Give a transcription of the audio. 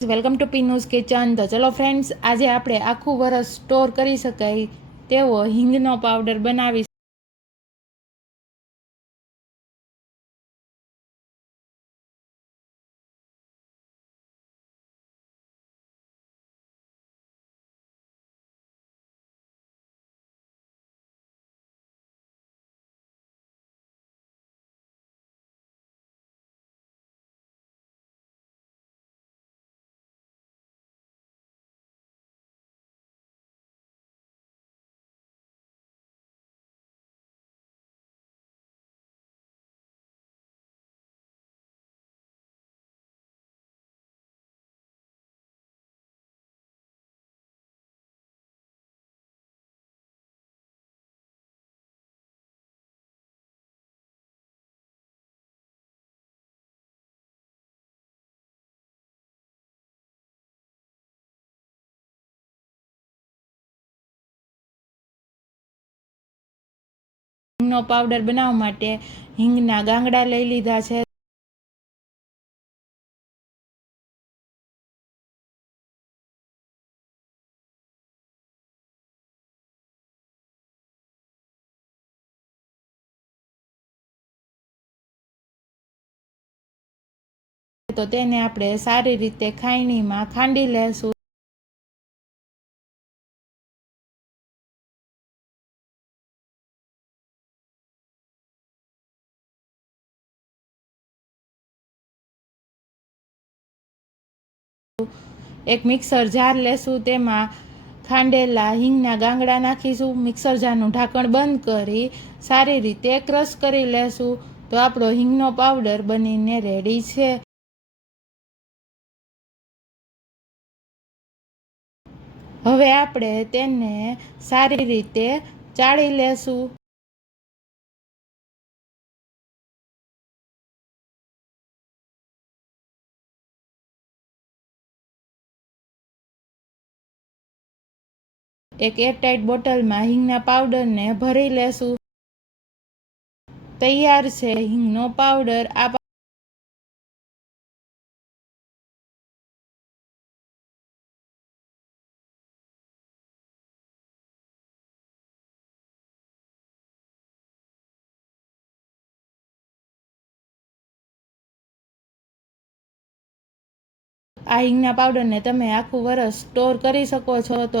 Welcome to પીનુસ kitchen. તો ચલો friends આજે આપણે આખું વરસ સ્ટોર કરી શકાય તેવો હિંગનો પાવડર બનાવી હિંગનો પાવડર બનાવવા માટે હિંગના ગાંગડા લઈ લીધા છે. તો તેને આપણે સારી રીતે ખાયણીમાં ખાંડી લેશું. એક મિક્સર જાર લેશું, તેમાં ખાંડેલા, હિંગના ગાંગડા નાખીશું મિક્સર જારનું ઢાંકણ બંધ કરી સારી રીતે ક્રશ કરી લેશું. તો આપણો હિંગનો પાવડર બનીને રેડી છે. હવે આપણે તેને સારી રીતે ચાળી લેશું. એક એરટાઇટ બોટલમાં હિંગના પાવડરને ભરી લેશું. તૈયાર છે હિંગનો પાવડર આ આ હિંગના પાવડરને તમે આખું વરસ સ્ટોર કરી શકો છો તો